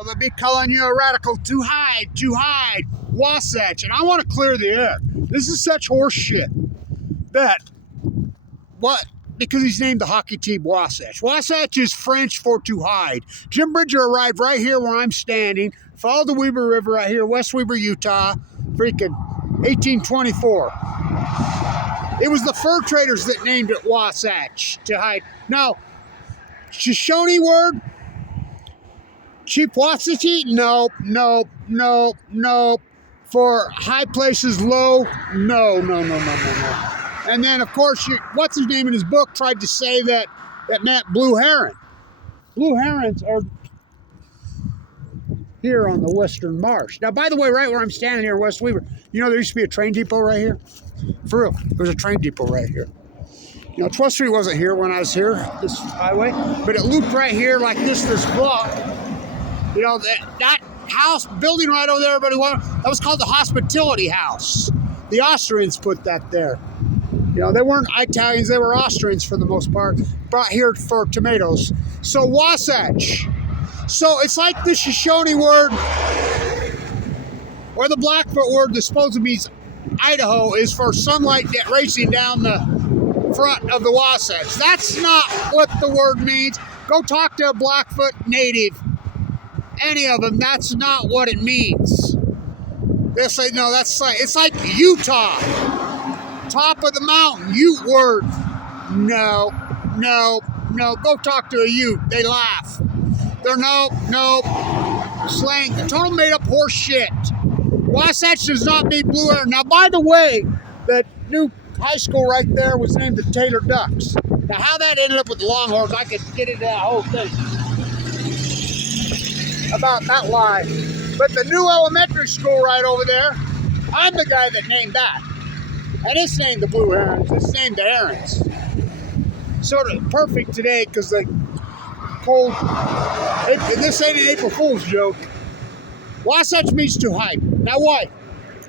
So they'll be calling you a radical to hide, Wasatch. And I want to clear the air. This is such horse shit that, what? Because he's named the hockey team Wasatch. Wasatch is French for to hide. Jim Bridger arrived right here where I'm standing, followed the Weber River right here, West Weber, Utah, freaking 1824. It was the fur traders that named it Wasatch to hide. Now, Shoshone word, cheap Wasatch? Nope. For high places, low, no. And then, of course, what's his name in his book tried to say that meant blue heron. Blue herons are here on the Western Marsh. Now, by the way, right where I'm standing here in West Weber, you know there used to be a train depot right here? For real, there's a train depot right here. You know, 12th Street wasn't here when I was here, this highway, but it looped right here like this block. You know, that house, building right over there, that was called the Hospitality House. The Austrians put that there. You know, they weren't Italians, they were Austrians for the most part, brought here for tomatoes. So Wasatch. So it's like the Shoshone word, or the Blackfoot word that supposedly means Idaho, is for sunlight racing down the front of the Wasatch. That's not what the word means. Go talk to a Blackfoot native. Any of them, that's not what it means. They'll say, no, it's like Utah. Top of the mountain, Ute word. No. Go talk to a Ute. They laugh. They're no. Slang. Total made up horse shit. Wasatch does not mean blue heron. Now, by the way, that new high school right there was named the Taylor Ducks. Now, how that ended up with the Longhorns, I could get into that whole thing about that lie. But the new elementary school right over there, I'm the guy that named that. And it's named the Blue Herons. It's named the Herons. Sort of perfect today because the cold. This ain't an April Fool's joke. Wasatch means to hide. Now what?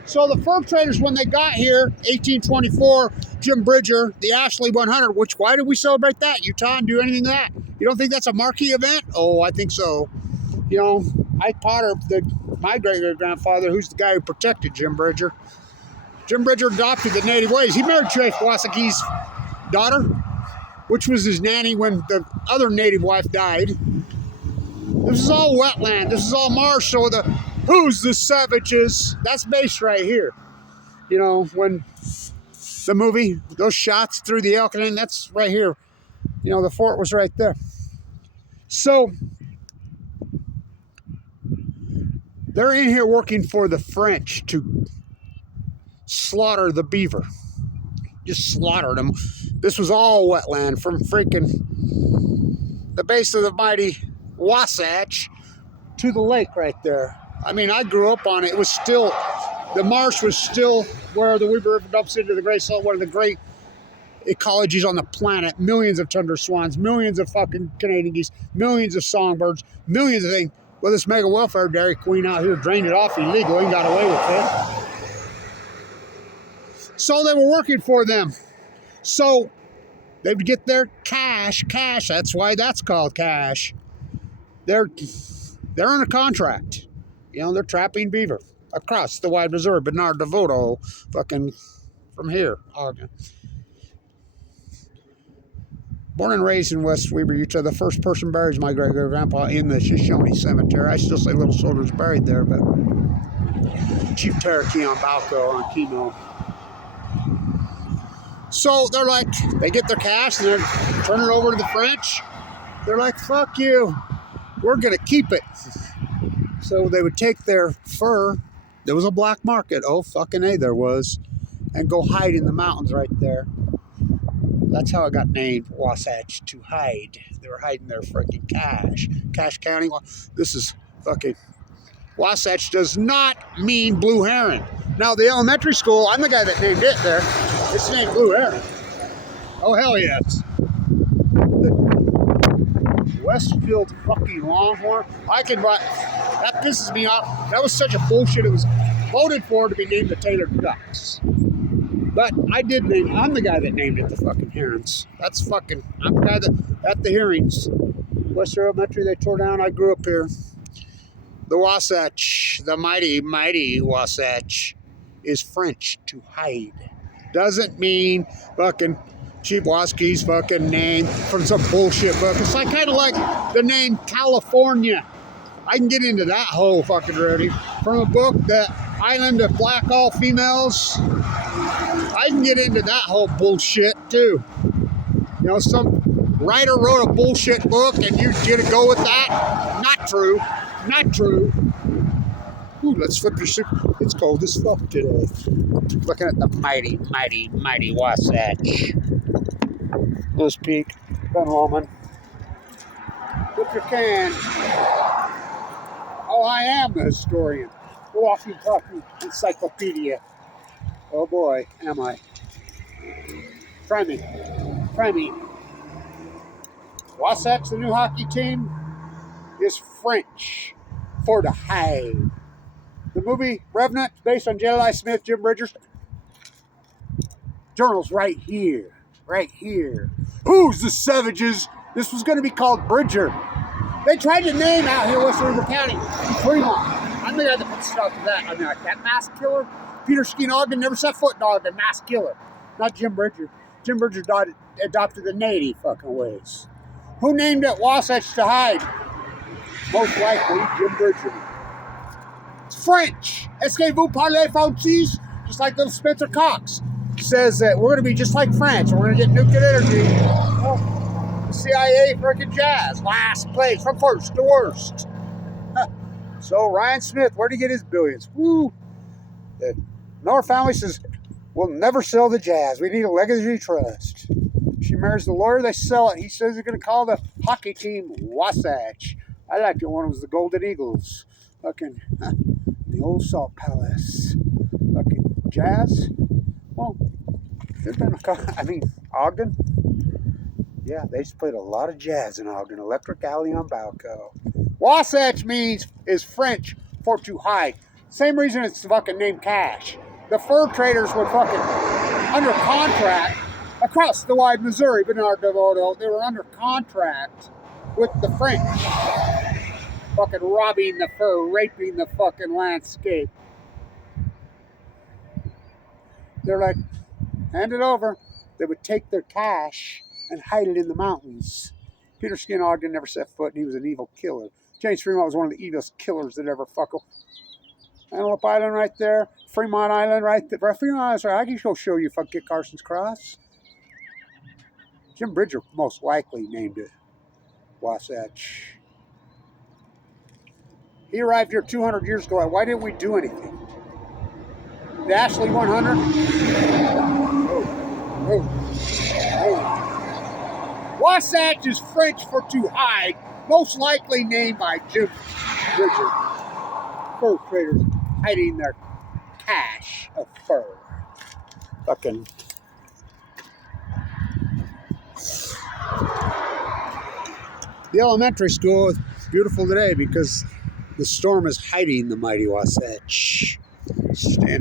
So the fur traders, when they got here, 1824, Jim Bridger, the Ashley 100. Why did we celebrate that? Utah and do anything like that? You don't think that's a marquee event? Oh, I think so. You know, Ike Potter, my great-great-grandfather, who's the guy who protected Jim Bridger. Jim Bridger adopted the native ways. He married Chief Wasaki's daughter, which was his nanny when the other native wife died. This is all wetland. This is all marsh. So who's the savages? That's based right here. You know, when the movie, those shots through the Elk Canyon, that's right here. You know, the fort was right there. So they're in here working for the French to slaughter the beaver. Just slaughtered them. This was all wetland from freaking the base of the mighty Wasatch to the lake right there. I mean, I grew up on it. It was still, the marsh was still where the Weber River dumps into the Great Salt, one of the great ecologies on the planet. Millions of tundra swans, millions of fucking Canadian geese, millions of songbirds, millions of things. Well, this mega welfare dairy queen out here drained it off illegally and got away with it. So they were working for them. So they would get their cash, that's why that's called cash. They're on a contract. You know, they're trapping beaver across the wide Missouri, Bernard DeVoto, fucking from here. Born and raised in West Weber, Utah, the first person buried is my great-great-grandpa in the Shoshone Cemetery. I still say little soldiers buried there, but Chief Cherokee on Balco on Keno. So they're like, they get their cash and they turn it over to the French. They're like, fuck you, we're gonna keep it. So they would take their fur, there was a black market, oh fucking A there was, and go hide in the mountains right there. That's how it got named Wasatch, to hide. They were hiding their freaking cash. Cache County, this is fucking, Wasatch does not mean blue heron. Now the elementary school, I'm the guy that named it there. It's named Blue Heron. Oh hell yes. The Westfield fucking Longhorn. I can write, that pisses me off. That was such a bullshit. It was voted for to be named the Taylor Ducks. But I did name, I'm the guy that named it the fucking Herons. That's fucking, I'm the guy that, at the hearings. Western Elementary they tore down, I grew up here. The Wasatch, the mighty Wasatch, is French to hide. Doesn't mean fucking Chibwaski's fucking name from some bullshit book. It's like kind of like the name California. I can get into that whole fucking roadie from a book, that Island of Black All Females. I can get into that whole bullshit too. You know, some writer wrote a bullshit book and you're gonna go with that? Not true. Not true. Ooh, let's flip your soup. It's cold as fuck today. Looking at the mighty Wasatch. This peak, Ben Lowman. Flip your can. Oh, I am the historian. The walking, talking encyclopedia. Oh boy, am I. Try me. Try me. Wasatch, the new hockey team, is French for to hide. The movie Revenant, based on J.L.I. Smith, Jim Bridger's. Journal's right here. Right here. Who's the Savages? This was going to be called Bridger. They tried to name out here West River County Fremont. I'm the guy that put stuff to that. I mean, like that mass killer. Peter Skeen Ogden never set foot in Ogden. Mass killer. Not Jim Bridger. Jim Bridger adopted the native fucking ways. Who named it Wasatch to hide? Most likely Jim Bridger. It's French. Est-ce-que-vous parlez français? Just like little Spencer Cox says that we're going to be just like France. We're going to get nuclear energy. Oh, the CIA freaking jazz. Last place from first to worst. Huh. So Ryan Smith, where'd he get his billions? Woo. The Miller family says, we'll never sell the jazz. We need a legacy trust. She marries the lawyer, they sell it. He says he's going to call the hockey team Wasatch. I liked it when it was the Golden Eagles. Fucking the old Salt Palace. Fucking jazz. Well, there's been Ogden. Yeah, they just played a lot of jazz in Ogden. Electric Alley on Balco. Wasatch is French for to hide. Same reason it's fucking named Cash. The fur traders were fucking under contract across the wide Missouri, but in our Devoto, they were under contract with the French. Fucking robbing the fur, raping the fucking landscape. They're like, hand it over. They would take their cash and hide it in the mountains. Peter Skeen Ogden never set foot, and he was an evil killer. James Fremont was one of the evilest killers that ever fucked. Antelope Island right there. Fremont Island right there. Fremont Island's right. I can go show you if I get Carson's Cross. Jim Bridger most likely named it Wasatch. He arrived here 200 years ago. Why didn't we do anything? The Ashley 100? Wasatch is French for to hide, most likely named by Jim Bridger. Fur traders hiding their cache of fur. Fucking. The elementary school is beautiful today because the storm is hiding the mighty Wasatch. Stand